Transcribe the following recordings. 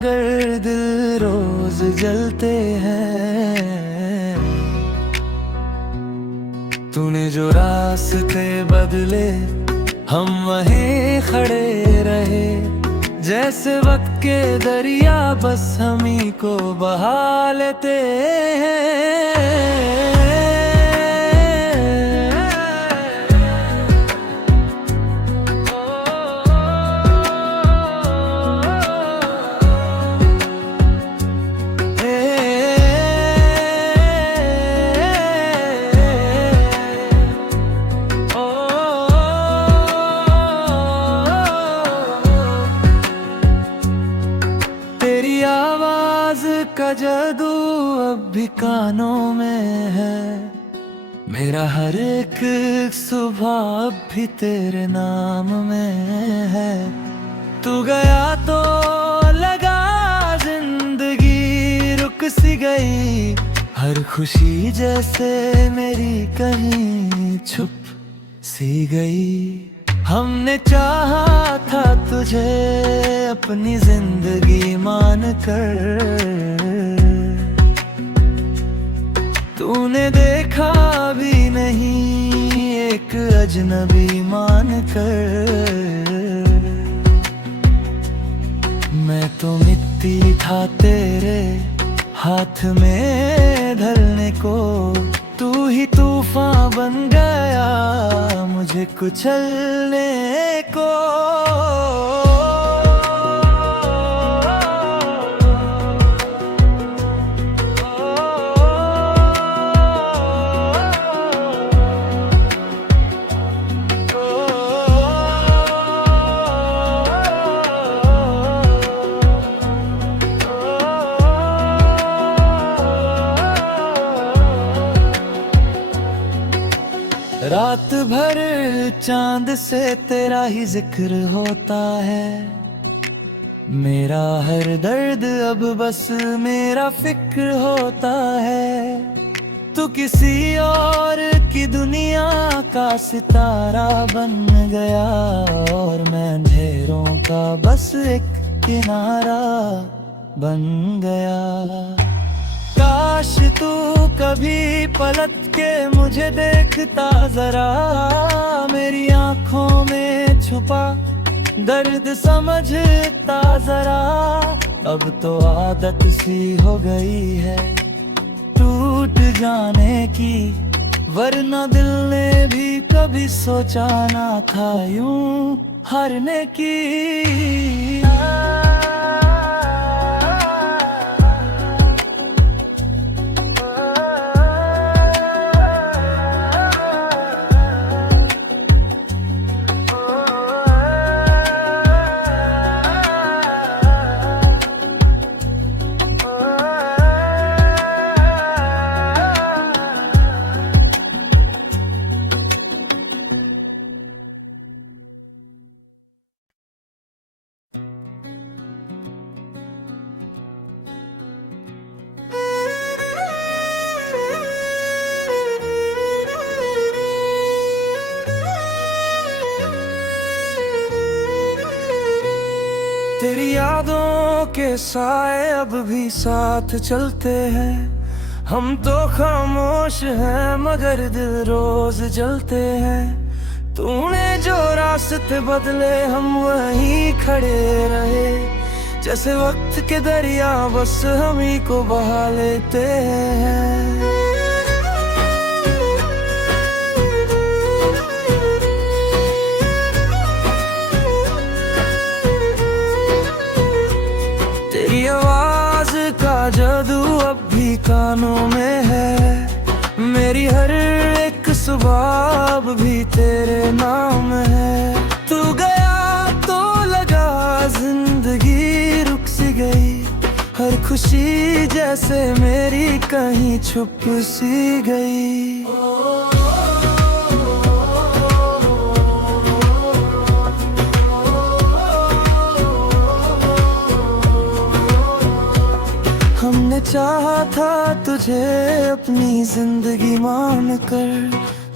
अगर दिल रोज जलते हैं, तूने जो रास्ते बदले हम वहीं खड़े रहे। जैसे वक्त के दरिया बस हम ही को बहा लेते हैं। तेरी आवाज का जादू अब भी कानों में है। मेरा हर एक सुबह अब भी तेरे नाम में है। तू गया तो लगा जिंदगी रुक सी गई। हर खुशी जैसे मेरी कहीं छुप सी गई। हमने चाहा था तुझे अपनी जिंदगी मान कर, तूने देखा भी नहीं एक अजनबी मान कर। मैं तो मिट्टी था तेरे हाथ में ढलने को, तू ही तूफान बन गया मुझे कुचलने को। रात भर चांद से तेरा ही जिक्र होता है। मेरा हर दर्द अब बस मेरा फिक्र होता है। तू किसी और की दुनिया का सितारा बन गया और मैं अंधेरों का बस एक किनारा बन गया। काश तू कभी पलट के मुझे देखता जरा, मेरी आंखों में छुपा दर्द समझता जरा। अब तो आदत सी हो गई है टूट जाने की, वरना दिल ने भी कभी सोचा ना था यूं हारने की। तेरी यादों के साए अब भी साथ चलते हैं। हम तो खामोश हैं मगर दिल रोज जलते हैं। तूने जो रास्ते बदले हम वहीं खड़े रहे। जैसे वक्त के दरिया बस हम ही को बहा लेते हैं। तेरी आवाज का जादू अब भी कानों में है। मेरी हर एक सुबह अब भी तेरे नाम है। तू गया तो लगा जिंदगी रुक सी गई। हर खुशी जैसे मेरी कहीं छुप सी गई। हमने चाहा था तुझे अपनी जिंदगी मान कर,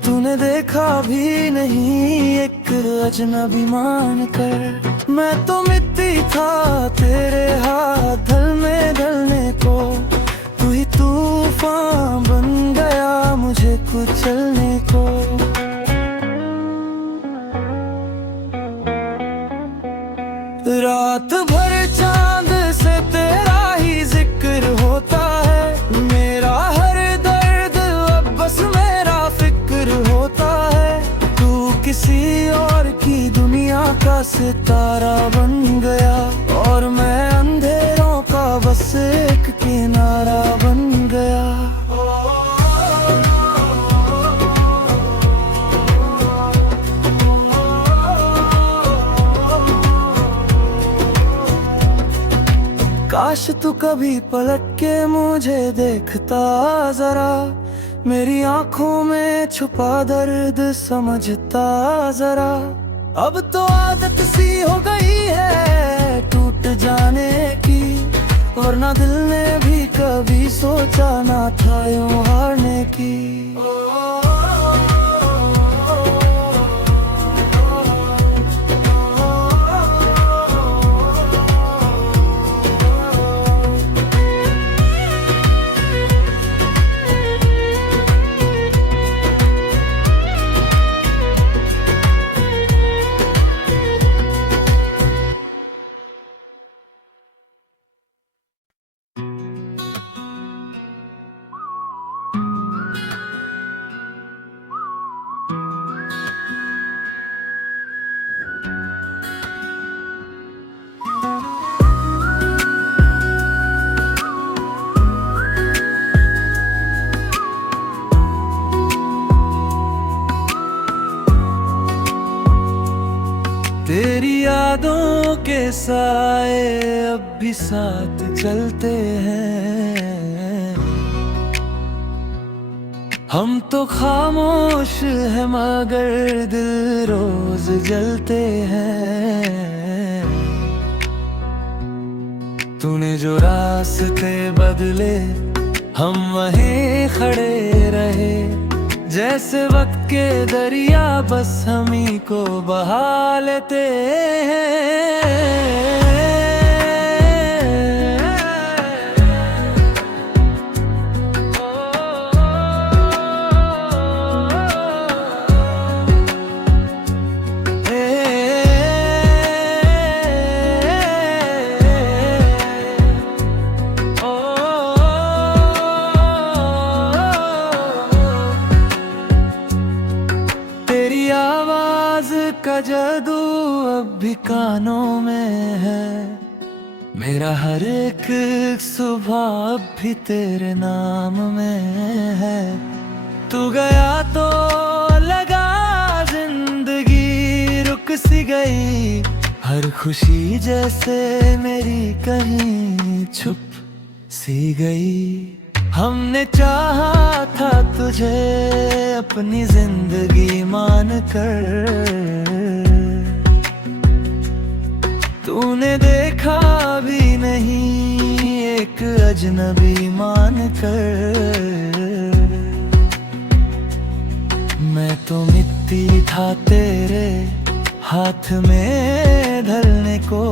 तूने तूने देखा भी नहीं एक अजनबी मान कर। मैं तो मिट्टी था तेरे हाथ ढलने को, तू ही तूफान बन गया मुझे कुचलने को। रात भर चांद से तेरा ही जिक्र होता है, मेरा हर दर्द अब बस मेरा फिक्र होता है। तू किसी और की दुनिया का सितारा बन गया और मैं अंधेरों का बस एक किनारा बन गया। काश तू कभी पलट के मुझे देखता जरा, मेरी आंखों में छुपा दर्द समझता जरा। अब तो आदत सी हो गई है टूट जाने की, और ना दिल ने भी कभी सोचा ना था यूं हारने की। तेरी यादों के साए अब भी साथ चलते हैं, हम तो खामोश हैं मगर दिल रोज जलते हैं। तूने जो रास्ते बदले हम वहीं खड़े रहे, जैसे वक्त के दरिया बस हम ही को बहा लेते हैं। तेरी आवाज का जादू अब भी कानों में है, मेरा हर एक सुबह अब भी तेरे नाम में है। तू गया तो लगा जिंदगी रुक सी गई, हर खुशी जैसे मेरी कहीं छुप सी गई। हमने चाहा था तुझे अपनी जिंदगी मान कर, तूने देखा भी नहीं एक अजनबी मान कर। मैं तो मिट्टी था तेरे हाथ में ढलने को,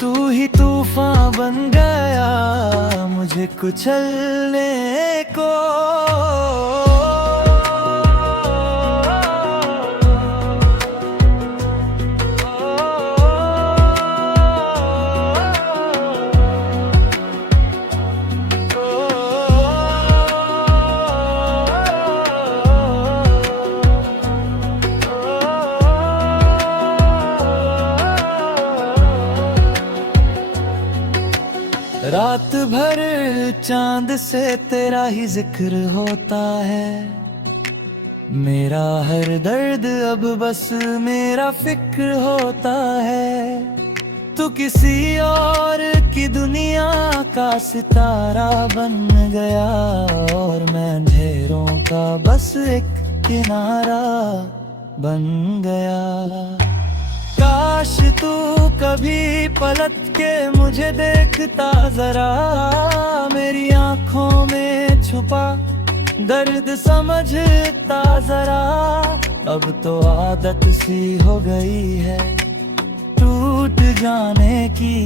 तू ही तूफान बन गया मुझे कुचलने को। रात भर चांद से तेरा ही जिक्र होता है, मेरा हर दर्द अब बस मेरा फिक्र होता है। तू किसी और की दुनिया का सितारा बन गया और मैं अंधेरों का बस एक किनारा बन गया। काश तू कभी पलट के मुझे देखता जरा, मेरी आंखों में छुपा दर्द समझता जरा, अब तो आदत सी हो गई है टूट जाने की,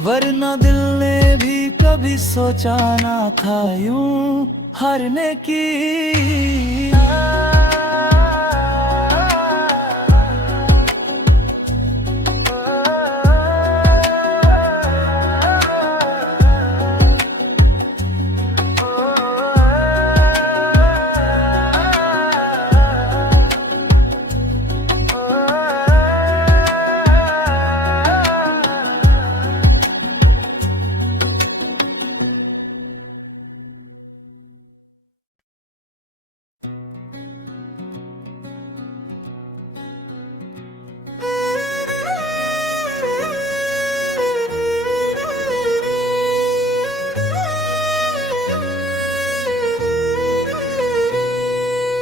वरना दिल ने भी कभी सोचा ना था यूं हारने की।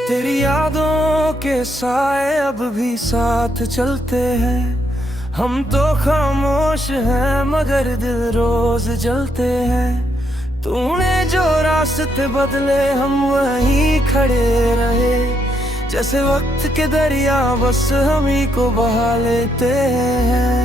तेरी यादों के साए अब भी साथ चलते हैं, हम तो खामोश हैं मगर दिल रोज जलते हैं। तूने जो रास्ते बदले हम वहीं खड़े रहे, जैसे वक्त के दरिया बस हम ही को बहा लेते हैं।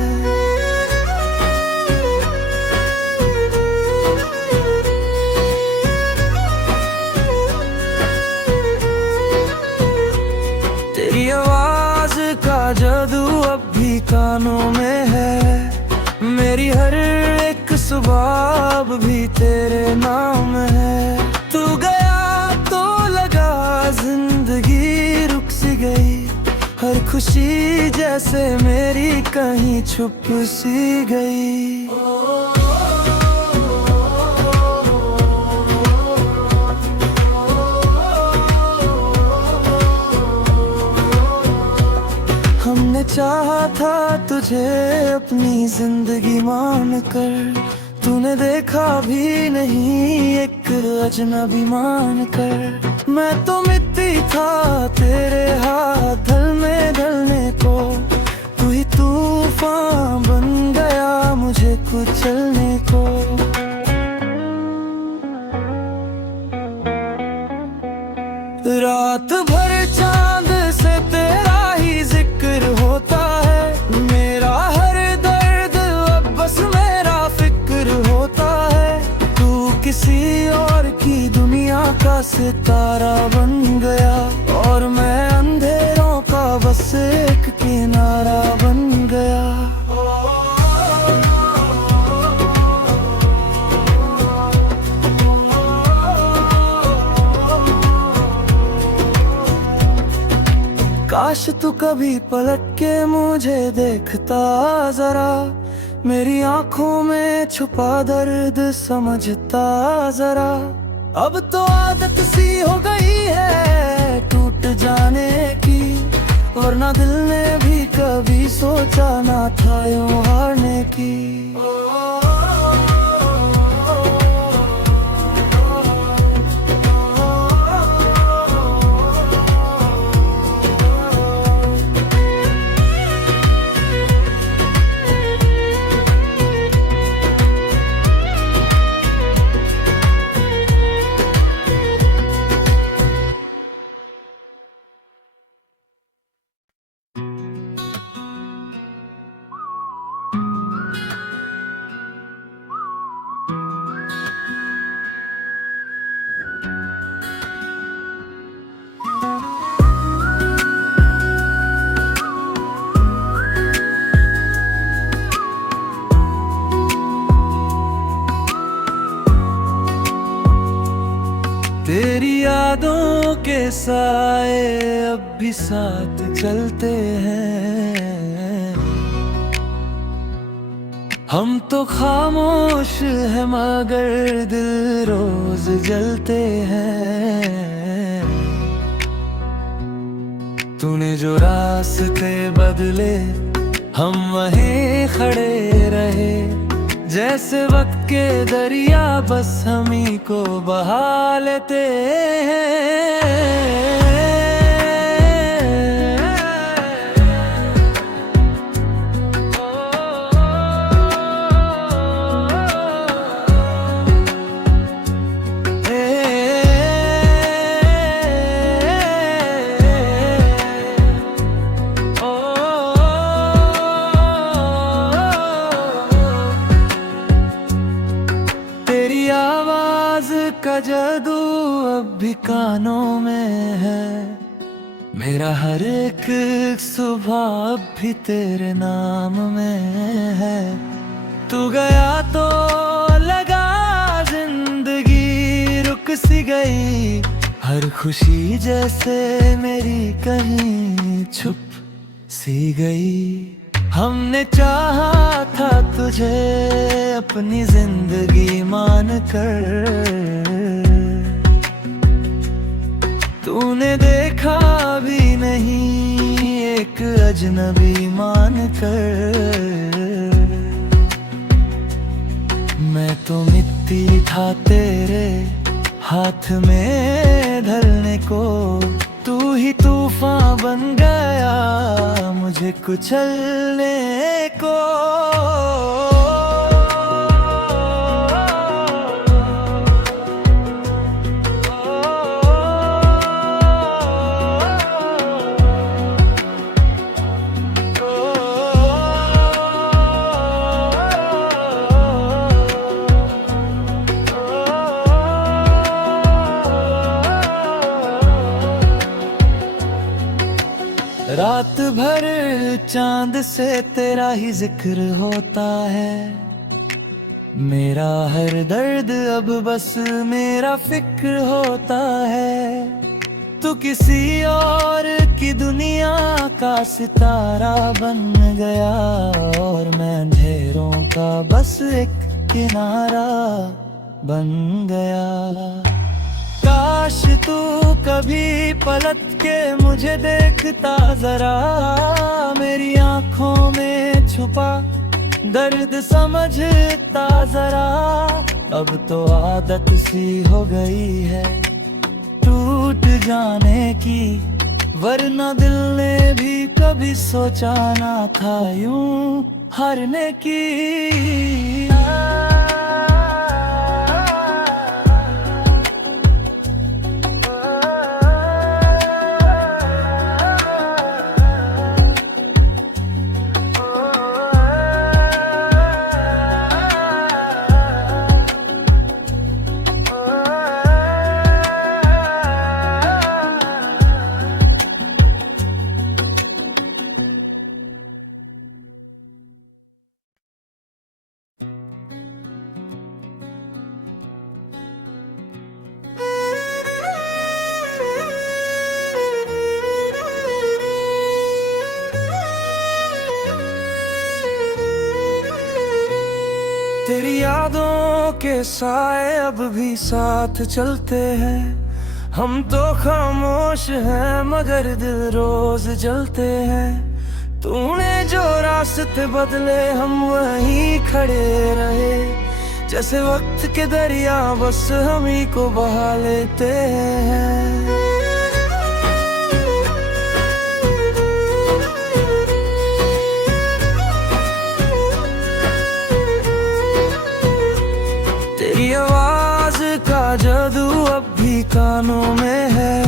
तेरी आवाज का जादू अब भी कानों में है, मेरी हर एक सुबह अब भी तेरे नाम है। तू गया तो लगा जिंदगी रुक सी गई, हर खुशी जैसे मेरी कहीं छुप सी गई। हमने चाहा था तुझे अपनी जिंदगी मान कर, तूने देखा भी नहीं एक अजनबी मान कर। मैं तो मिट्टी था तेरे हाथ ढलने को, तू ही तूफान बन गया मुझे कुचलने को। रात भर चांद से तेरा ही जिक्र होता है, मेरा हर दर्द अब बस मेरा फिक्र होता है। तू किसी और की दुनिया का सितारा बन गया, और मैं अंधेरों का बस एक किनारा बन गया। काश तू कभी पलट के मुझे देखता जरा, मेरी आंखों में छुपा दर्द समझता जरा। अब तो आदत सी हो गई है टूट जाने की, वरना दिल ने भी कभी सोचा ना था यूं हारने की। तेरी यादों के साए अब भी साथ चलते हैं, हम तो खामोश हैं मगर दिल रोज जलते हैं। तूने जो रास्ते बदले हम वहीं खड़े रहे, जैसे वक्त के दरिया बस हम ही को बहा लेते हैं। तेरी आवाज का जादू अब भी कानों में है, मेरा हर एक सुबह अब भी तेरे नाम में है। तू गया तो लगा जिंदगी रुक सी गई, हर खुशी जैसे मेरी कहीं छुप सी गई। हमने चाहा था तुझे अपनी जिंदगी मान कर, तूने देखा भी नहीं एक अजनबी मान कर। मैं तो मिट्टी था तेरे हाथ में ढलने को, तू ही तूफान बन गया मुझे कुचलने को। रात भर चांद से तेरा ही जिक्र होता है, मेरा हर दर्द अब बस मेरा फिक्र होता है। तू किसी और की दुनिया का सितारा बन गया और मैं अंधेरों का बस एक किनारा बन गया। काश तू कभी पलट के मुझे देखता जरा, मेरी आंखों में छुपा दर्द समझता जरा। अब तो आदत सी हो गई है टूट जाने की, वरना दिल ने भी कभी सोचा ना था यूं हारने की। तेरी यादों के साए अब भी साथ चलते हैं, हम तो खामोश हैं मगर दिल रोज जलते हैं। तूने जो रास्ते बदले हम वहीं खड़े रहे, जैसे वक्त के दरिया बस हम ही को बहा लेते हैं। तेरी आवाज का जादू अब भी कानों में है,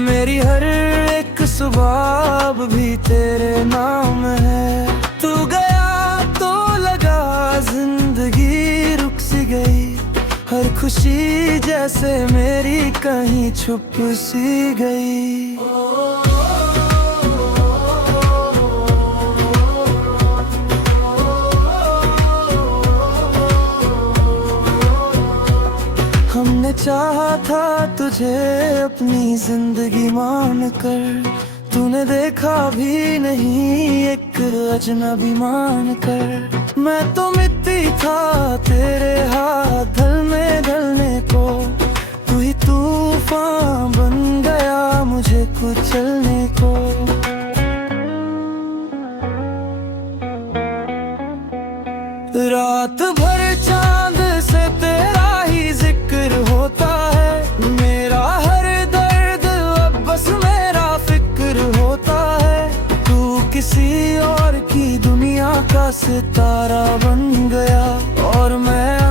मेरी हर एक सुबह अब भी तेरे नाम है। तू गया तो लगा जिंदगी रुक सी गई, हर खुशी जैसे मेरी कहीं छुप सी गई। हमने चाहा था तुझे अपनी जिंदगी मान कर, तूने देखा भी नहीं एक अजनबी मान कर। मैं तो मिट्टी था तेरे हाथ ढलने को, तू ही तूफान बन गया मुझे कुचलने को। रात भर चांद से तेरा ही जिक्र होता है, मेरा हर दर्द अब बस मेरा फिक्र होता है। तू किसी और की दुनिया का सितारा बन गया और मैं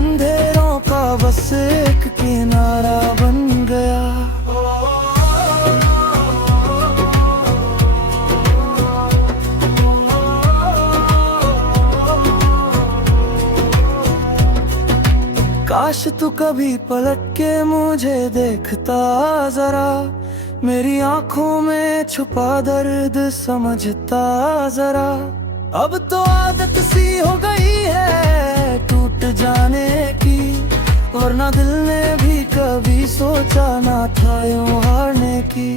काश तू कभी पलट के मुझे देखता जरा, मेरी आंखों में छुपा दर्द समझता जरा। अब तो आदत सी हो गई है टूट जाने की, वरना दिल ने भी कभी सोचा ना था यूं हारने की।